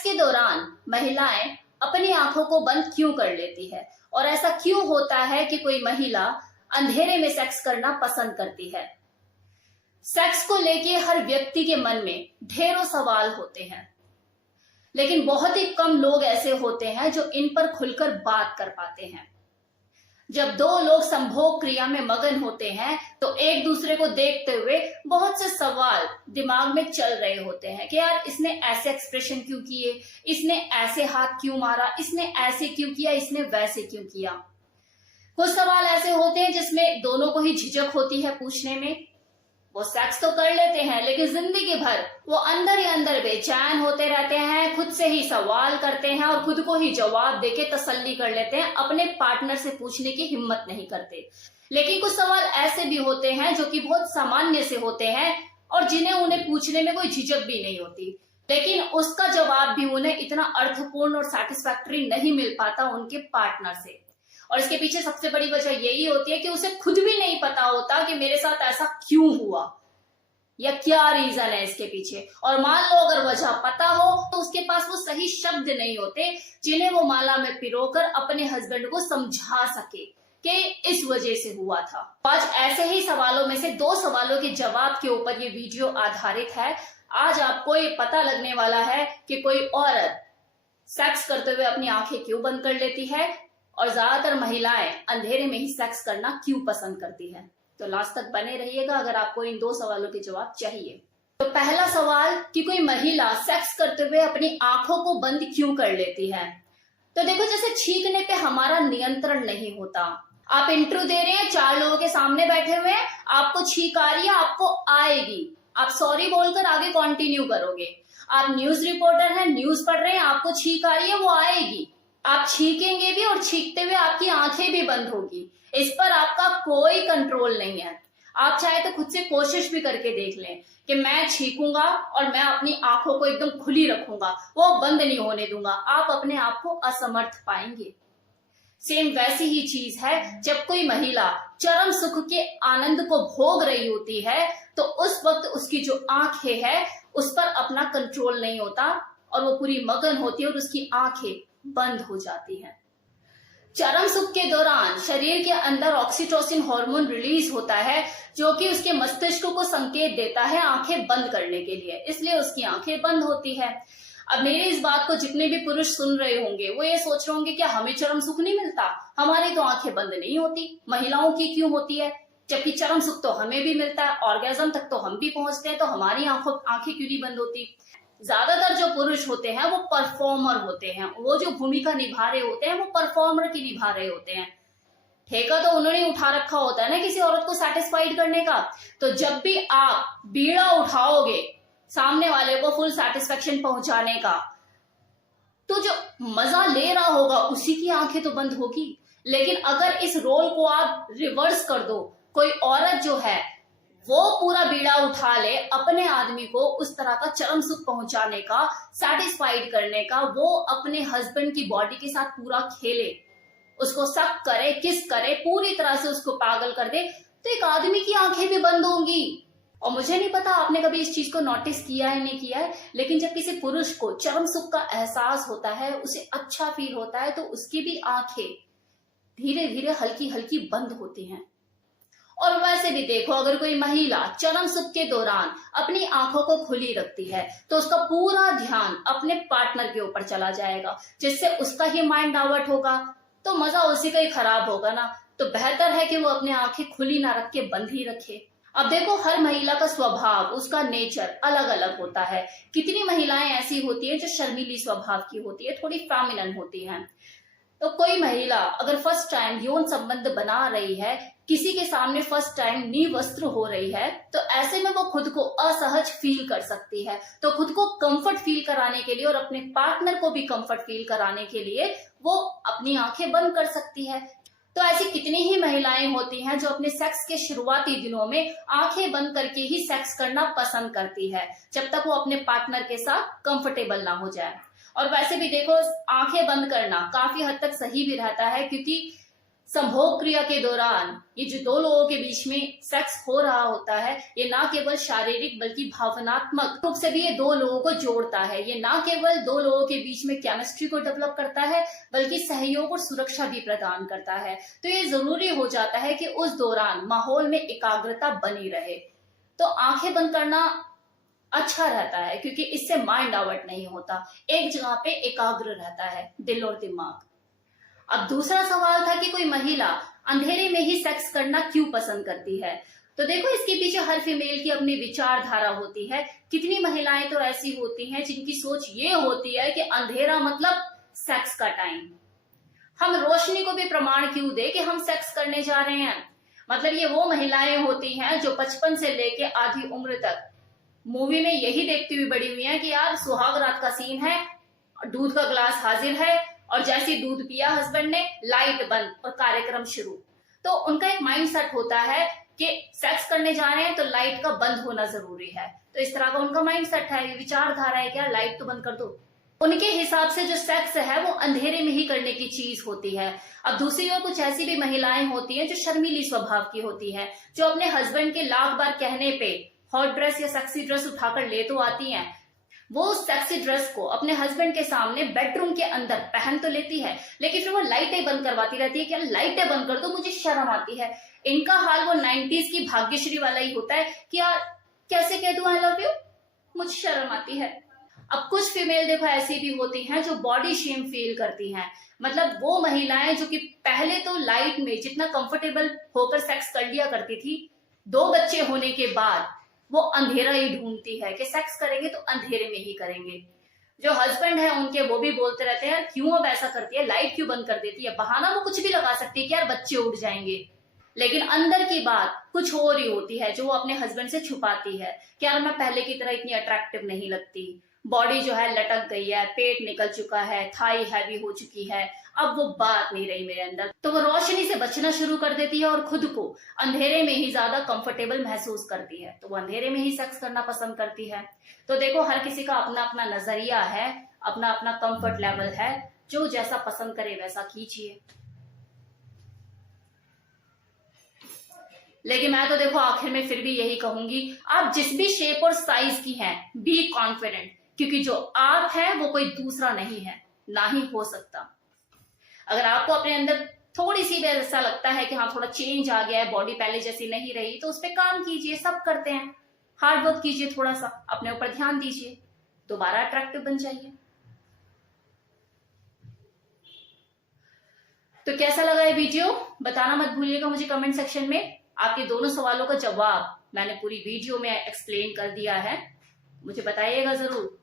Sex के दौरान महिलाएं अपनी आंखों को बंद क्यों कर लेती है और ऐसा क्यों होता है कि कोई महिला अंधेरे में सेक्स करना पसंद करती है। सेक्स को लेके हर व्यक्ति के मन में ढेरों सवाल होते हैं, लेकिन बहुत ही कम लोग ऐसे होते हैं जो इन पर खुलकर बात कर पाते हैं। जब दो लोग संभोग क्रिया में मगन होते हैं तो एक दूसरे को देखते हुए बहुत से सवाल दिमाग में चल रहे होते हैं कि यार इसने ऐसे एक्सप्रेशन क्यों किए, इसने ऐसे हाथ क्यों मारा, इसने ऐसे क्यों किया, इसने वैसे क्यों किया। कुछ सवाल ऐसे होते हैं जिसमें दोनों को ही झिझक होती है पूछने में। वो सेक्स तो कर लेते हैं लेकिन जिंदगी भर वो अंदर ही अंदर बेचैन होते रहते हैं, खुद से ही सवाल करते हैं और खुद को ही जवाब देके तसल्ली कर लेते हैं, अपने पार्टनर से पूछने की हिम्मत नहीं करते। लेकिन कुछ सवाल ऐसे भी होते हैं जो कि बहुत सामान्य से होते हैं और जिन्हें उन्हें पूछने में कोई झिझक भी नहीं होती, लेकिन उसका जवाब भी उन्हें इतना अर्थपूर्ण और सैटिस्फैक्टरी नहीं मिल पाता उनके पार्टनर से। और इसके पीछे सबसे बड़ी वजह यही होती है कि उसे खुद भी नहीं पता होता कि मेरे साथ ऐसा क्यों हुआ या क्या रीजन है इसके पीछे। और मान लो अगर वजह पता हो तो उसके पास वो सही शब्द नहीं होते जिन्हें वो माला में पिरोकर अपने हस्बैंड को समझा सके कि इस वजह से हुआ था। आज ऐसे ही सवालों में से 2 सवालों के जवाब के ऊपर ये वीडियो आधारित है। आज आपको ये पता लगने वाला है कि कोई औरत सेक्स करते हुए अपनी आंखें क्यों बंद कर लेती है और ज्यादातर महिलाएं अंधेरे में ही सेक्स करना क्यों पसंद करती है। तो लास्ट तक बने रहिएगा अगर आपको इन 2 सवालों के जवाब चाहिए। तो पहला सवाल कि कोई महिला सेक्स करते हुए अपनी आंखों को बंद क्यों कर लेती है। तो देखो, जैसे छींकने पे हमारा नियंत्रण नहीं होता। आप इंटरव्यू दे रहे हैं, 4 लोगों के सामने बैठे हुए हैं, आपको छींक आ रही है, आपको आएगी, आप सॉरी बोलकर आगे कंटिन्यू करोगे। आप न्यूज रिपोर्टर हैं, न्यूज पढ़ रहे हैं, आपको छींक आ रही है, वो आएगी, आप छींकेंगे भी और छींकते हुए आपकी आंखें भी बंद होगी। इस पर आपका कोई कंट्रोल नहीं है। आप चाहे तो खुद से कोशिश भी करके देख लें कि मैं छींकूंगा और मैं अपनी आंखों को एकदम खुली रखूंगा, वो बंद नहीं होने दूंगा। आप अपने आप को असमर्थ पाएंगे। सेम वैसी ही चीज है जब कोई महिला चरम सुख के आनंद को भोग रही होती है तो उस वक्त उसकी जो आंखें है उस पर अपना कंट्रोल नहीं होता और वो पूरी मगन होती है और उसकी आंखें बंद हो जाती है। चरम सुख के दौरान शरीर के अंदर ऑक्सीटोसिन हार्मोन रिलीज होता है जो कि उसके मस्तिष्क को संकेत देता है आंखें बंद करने के लिए, इसलिए उसकी आंखें बंद होती है। अब मेरी इस बात को जितने भी पुरुष सुन रहे होंगे वो ये सोच रहे होंगे क्या हमें चरम सुख नहीं मिलता, हमारी तो आंखें बंद नहीं होती, महिलाओं की क्यों होती है, जबकि चरम सुख तो हमें भी मिलता है, ऑर्गेज्म तक तो हम भी पहुंचते हैं, तो हमारी आंखें क्यों नहीं बंद होती। ज्यादातर जो पुरुष होते हैं वो परफॉर्मर होते हैं, वो जो भूमिका निभा रहे होते हैं वो परफॉर्मर की निभा रहे होते हैं। ठेका तो उन्होंने उठा रखा होता है ना किसी औरत को सेटिस्फाइड करने का। तो जब भी आप बीड़ा उठाओगे सामने वाले को फुल सेटिस्फेक्शन पहुंचाने का, तो जो मजा ले रहा होगा उसी की आंखें तो बंद होगी। लेकिन अगर इस रोल को आप रिवर्स कर दो, कोई औरत जो है वो पूरा बीड़ा उठा ले अपने आदमी को उस तरह का चरम सुख पहुंचाने का, सेटिस्फाइड करने का, वो अपने हस्बैंड की बॉडी के साथ पूरा खेले, उसको सक करे, किस करे, पूरी तरह से उसको पागल कर दे, तो एक आदमी की आंखें भी बंद होंगी। और मुझे नहीं पता आपने कभी इस चीज को नोटिस किया है नहीं किया है, लेकिन जब किसी पुरुष को चरम सुख का एहसास होता है, उसे अच्छा फील होता है, तो उसकी भी आंखें धीरे धीरे हल्की हल्की बंद होती हैं। और वैसे भी देखो, अगर कोई महिला चरम सुख के दौरान अपनी आंखों को खुली रखती है तो उसका पूरा ध्यान अपने पार्टनर के ऊपर चला जाएगा, जिससे उसका ही माइंड डाइवर्ट होगा, तो मजा उसी का ही खराब होगा ना। तो बेहतर है कि वो अपनी आंखें खुली ना रख के बंद ही रखे। अब देखो, हर महिला का स्वभाव, उसका नेचर अलग अलग होता है। कितनी महिलाएं ऐसी होती है जो शर्मीली स्वभाव की होती है, थोड़ी फेमिनिन होती हैं। तो कोई महिला अगर फर्स्ट टाइम यौन संबंध बना रही है, किसी के सामने फर्स्ट टाइम निवस्त्र हो रही है, तो ऐसे में वो खुद को असहज फील कर सकती है। तो खुद को कंफर्ट फील कराने के लिए और अपने पार्टनर को भी कंफर्ट फील कराने के लिए वो अपनी आंखें बंद कर सकती है। तो ऐसी कितनी ही महिलाएं होती हैं जो अपने सेक्स के शुरुआती दिनों में आंखें बंद करके ही सेक्स करना पसंद करती है, जब तक वो अपने पार्टनर के साथ कंफर्टेबल ना हो जाए। और वैसे भी देखो, आंखें बंद करना काफी हद तक सही भी रहता है, क्योंकि संभोग क्रिया के दौरान ये जो दो लोगों के बीच में सेक्स हो रहा होता है, ये ना केवल शारीरिक बल्कि भावनात्मक रूप से भी ये दो लोगों को जोड़ता है। ये ना केवल दो लोगों के बीच में केमिस्ट्री को डेवलप करता है बल्कि सहयोग और सुरक्षा भी प्रदान करता है। तो ये जरूरी हो जाता है कि उस दौरान माहौल में एकाग्रता बनी रहे। तो आंखें बंद करना अच्छा रहता है क्योंकि इससे माइंड डाइवर्ट नहीं होता, एक जगह पे एकाग्र रहता है दिल और दिमाग। अब दूसरा सवाल था कि कोई महिला अंधेरे में ही सेक्स करना क्यों पसंद करती है। तो देखो, इसके पीछे हर फीमेल की अपनी विचारधारा होती है। कितनी महिलाएं तो ऐसी होती हैं जिनकी सोच ये होती है कि अंधेरा मतलब सेक्स का टाइम। हम रोशनी को भी प्रमाण क्यों दे कि हम सेक्स करने जा रहे हैं। मतलब ये वो महिलाएं होती हैं जो 55 से लेके आधी उम्र तक मूवी में यही देखती हुई बड़ी हुई है कि यार सुहाग रात का सीन है, दूध का ग्लास हाजिर है और जैसे दूध पिया हस्बैंड ने, लाइट बंद और कार्यक्रम शुरू। तो उनका एक माइंड सेट होता है कि सेक्स करने जा रहे हैं तो लाइट का बंद होना जरूरी है। तो इस तरह का उनका माइंड सेट है, विचारधारा है क्या लाइट तो बंद कर दो। उनके हिसाब से जो सेक्स है वो अंधेरे में ही करने की चीज होती है। अब दूसरी ओर कुछ ऐसी भी महिलाएं होती हैं जो शर्मीली स्वभाव की होती हैं, जो अपने हस्बैंड के लाख बार कहने पे हॉट ड्रेस या सेक्सी ड्रेस उठाकर ले तो आती हैं। वो उस सेक्सी ड्रेस को अपने हस्बैंड के सामने बेडरूम के अंदर पहन तो लेती है, लेकिन फिर वो लाइटें बंद करवाती रहती है कि यार लाइटें बंद कर दो, मुझे शर्म आती है। इनका हाल वो 90s की भाग्यश्री वाला ही होता है कि यार कैसे कह दूं आई लव यू, मुझे शर्म आती है। अब कुछ फीमेल देखो ऐसी भी होती हैं जो बॉडी शेम फील करती हैं। मतलब वो महिलाएं जो कि पहले तो लाइट में जितना कंफर्टेबल होकर सेक्स कर लिया करती थी, 2 बच्चे होने के बाद वो अंधेरा ही ढूंढती है कि सेक्स करेंगे तो अंधेरे में ही करेंगे। जो हस्बैंड है उनके, वो भी बोलते रहते हैं यार क्यों अब ऐसा करती है, लाइट क्यों बंद कर देती है। बहाना वो कुछ भी लगा सकती है कि यार बच्चे उठ जाएंगे, लेकिन अंदर की बात कुछ और ही होती है जो वो अपने हस्बैंड से छुपाती है कि यार मैं पहले की तरह इतनी अट्रैक्टिव नहीं लगती, बॉडी जो है लटक गई है, पेट निकल चुका है, थाई हैवी हो चुकी है, अब वो बात नहीं रही मेरे अंदर। तो वो रोशनी से बचना शुरू कर देती है और खुद को अंधेरे में ही ज्यादा कंफर्टेबल महसूस करती है। तो वो अंधेरे में ही सेक्स करना पसंद करती है। तो देखो, हर किसी का अपना अपना नजरिया है, अपना अपना कंफर्ट लेवल है, जो जैसा पसंद करे वैसा कीजिए। लेकिन मैं तो देखो आखिर में फिर भी यही कहूंगी, आप जिस भी शेप और साइज की हैं, बी कॉन्फिडेंट, क्योंकि जो आप हैं वो कोई दूसरा नहीं है, ना ही हो सकता। अगर आपको अपने अंदर थोड़ी सी भी ऐसा लगता है कि हाँ थोड़ा चेंज आ गया है, बॉडी पहले जैसी नहीं रही, तो उस पर काम कीजिए। सब करते हैं, हार्ड वर्क कीजिए, थोड़ा सा अपने ऊपर ध्यान दीजिए, दोबारा अट्रैक्टिव बन जाइए। तो कैसा लगा ये वीडियो बताना मत भूलिएगा मुझे कमेंट सेक्शन में। आपके दोनों सवालों का जवाब मैंने पूरी वीडियो में एक्सप्लेन कर दिया है, मुझे बताइएगा जरूर।